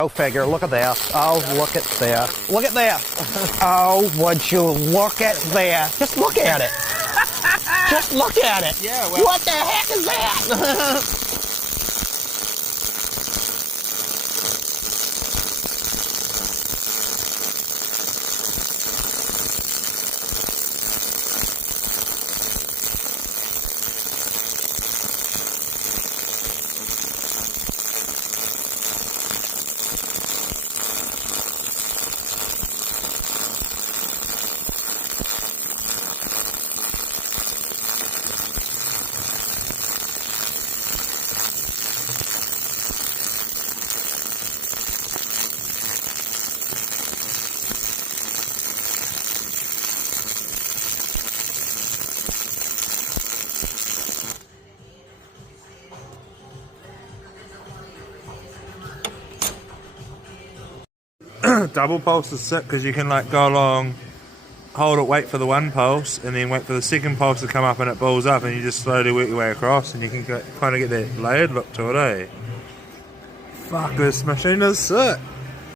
Go figure. Look at that. Oh, look at that. Look at that. Oh, would you look at that? Just look at it. Just look at it. Yeah, well. What the heck is that? Double pulse is sick because you can like go along, hold it, wait for the one pulse, and then wait for the second pulse to come up and it balls up, and you just slowly work your way across, and you can kind of get that layered look to it, eh? Fuck, this machine is sick.